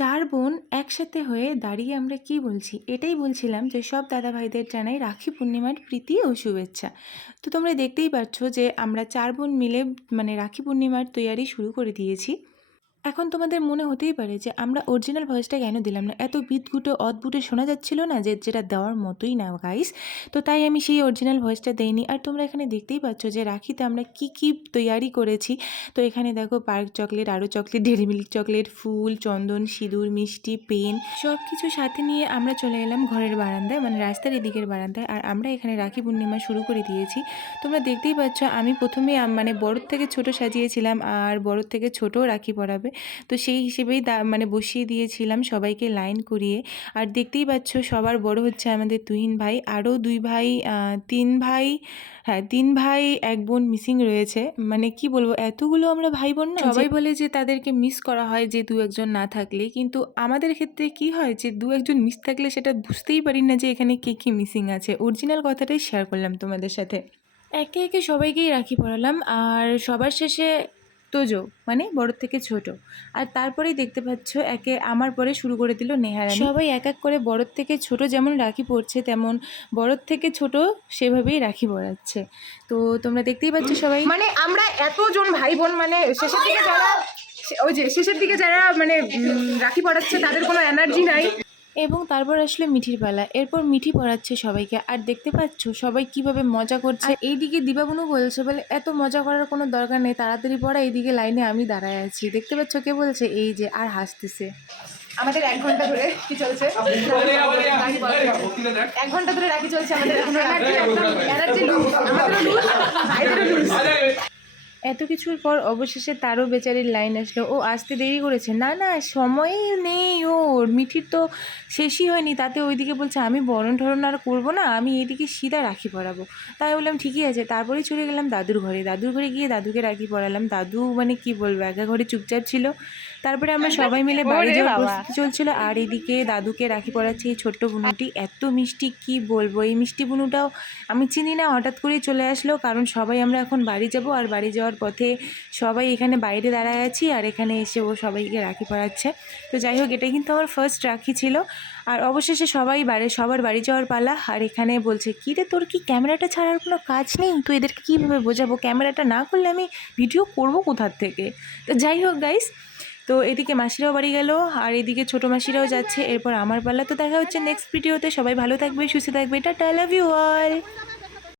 4 বোন একসাথে হয়ে দাঁড়িয়ে আমরা কি বলছি? এটাই বলছিলাম যে সব দাদাভাইদের জানাই রাখি পূর্ণিমার প্রীতি ও শুভেচ্ছা। তো তোমরা দেখতেই পাচ্ছ যে আমরা 4 বোন মিলে মানে রাখি পূর্ণিমার তৈয়ারি শুরু করে দিয়েছি। এখন তোমাদের মনে হতেই পারে যে আমরা অরিজিনাল ভয়েসটা কেন দিলাম না? এত বিদঘুটে অদ্ভুটে শোনা যাচ্ছিল না যে যেটা দেওয়ার মতোই না গাইস। তো তাই আমি সেই অরিজিনাল ভয়েসটা দেইনি। আর তোমরা এখানে দেখতেই পাচ্ছ যে রাখিতে আমরা কি তৈয়ারি করেছি। তো এখানে দেখো পার্ক চকলেট, আরও চকলেট, ডেইরি মিল্ক চকলেট, ফুল, চন্দন, সিঁদুর, মিষ্টি, পেন সব কিছু সাথে নিয়ে আমরা চলে এলাম ঘরের বারান্দায়, মানে রাস্তার এদিকের বারান্দায়। আর আমরা এখানে রাখি পূর্ণিমা শুরু করে দিয়েছি। তোমরা দেখতেই পাচ্ছ আমি প্রথমে মানে বড়োর থেকে ছোট সাজিয়েছিলাম, আর বড়োর থেকে ছোটও রাখি পরাবে। তো সেই হিসেবেই মানে বসিয়ে দিয়েছিলাম সবাইকে লাইন করিয়ে। আর দেখতেই পাচ্ছ সবার বড় হচ্ছে আমাদের তুহিন ভাই, আরও 2 ভাই, 3 ভাই, হ্যাঁ 3 ভাই 1 বোন মিসিং রয়েছে। মানে কি বলবো, এতগুলো আমরা ভাই বোন না, সবাই বলে যে তাদেরকে মিস করা হয় যে 2-1 জন না থাকলে, কিন্তু আমাদের ক্ষেত্রে কি হয় যে 2-1 জন মিস থাকলে সেটা বুঝতেই পারি না যে এখানে কে মিসিং আছে। অরিজিনাল কথাটাই শেয়ার করলাম তোমাদের সাথে। একে একে সবাইকেই রাখি পরালাম, আর সবার শেষে তোজো, মানে বড় থেকে ছোট। আর তারপরেই দেখতে পাচ্ছ একে আমার পরে শুরু করে দিল নেহারানি। সবাই এক এক করে বড় থেকে ছোট যেমন রাখি পরছে, তেমন বড় থেকে ছোট সেভাবেই রাখি পরাচ্ছে। তো তোমরা দেখতেই পাচ্ছ সবাই, মানে আমরা এতজন ভাই বোন, মানে শেষের দিকে যারা মানে রাখি পড়াচ্ছে তাদের কোনো এনার্জি নাই। এবং তারপর আসলে মিঠির পালা। এরপর মিঠি পড়াচ্ছে সবাইকে। আর দেখতে পাচ্ছ সবাই কিভাবে মজা করছে। এইদিকে দিবাবনু বলছে বলে এত মজা করার কোনো দরকার নেই, তাড়াতাড়ি পড়া, এইদিকে লাইনে আমি দাঁড়ায় আছি। দেখতে পাচ্ছ কে বলছে, এই যে, আর হাসতেছে। আমাদের 1 ঘন্টা ধরে কি চলছে, 1 ঘন্টা ধরে রাখি চলছে আমাদের। এনার্জি লুজ, আমাদেরও লুজ, ভাইদেরও লুজ। এত কিছুর পর অবশেষে তারও বেচারির লাইন আসলো। ও আসতে দেরি করেছে, না না সময়ই নেই ওর, মিঠির তো শেষই হয়নি, তাতে ওইদিকে বলছে আমি বরণ ঠরণ আর করবো না, আমি এইদিকে সিধা রাখি পরাবো। তাই বললাম ঠিকই আছে। তারপরেই চলে গেলাম দাদুর ঘরে গিয়ে দাদুকে রাখি পরালাম। দাদু মানে কি বলবো, একা ঘরে চুপচাপ ছিল। তারপরে আমরা সবাই মিলে বাড়ি যাওয়ার প্রস্তুতি চলছিল। আর এদিকে দাদুকে রাখি পরাচ্ছে এই ছোট্ট বুনুটি, এত মিষ্টি কি বলবো। এই মিষ্টি বুনুটাও আমি চিনি না, হঠাৎ করেই চলে আসলো, কারণ সবাই আমরা এখন বাড়ি যাব। আর বাড়ি যাওয়ার পথে সবাই এখানে বাইরে দাঁড়ায় আছি, আর এখানে এসে ও সবাইকে রাখি পরাচ্ছে। তো যাই হোক, এটাই কিন্তু আমার ফার্স্ট রাখি ছিল। আর অবশেষে সবার বাড়ি যাওয়ার পালা। আর এখানে বলছে কী রে, তোর কি ক্যামেরাটা ছাড়ার কোনো কাজ নেই? তো এদেরকে কীভাবে বোঝাবো, ক্যামেরাটা না করলে আমি ভিডিও করবো কোথার থেকে? তো যাই হোক গাইস, তো এদিকে মাসিরাও বাড়ি গেল, আর এদিকে ছোটো মাসিরাও যাচ্ছে। এরপর আমার পালা। তো দেখা হচ্ছে নেক্সট ভিডিওতে। সবাই ভালো থাকবে, সুস্থ থাকবে, টাটা, লাভ ইউ অল।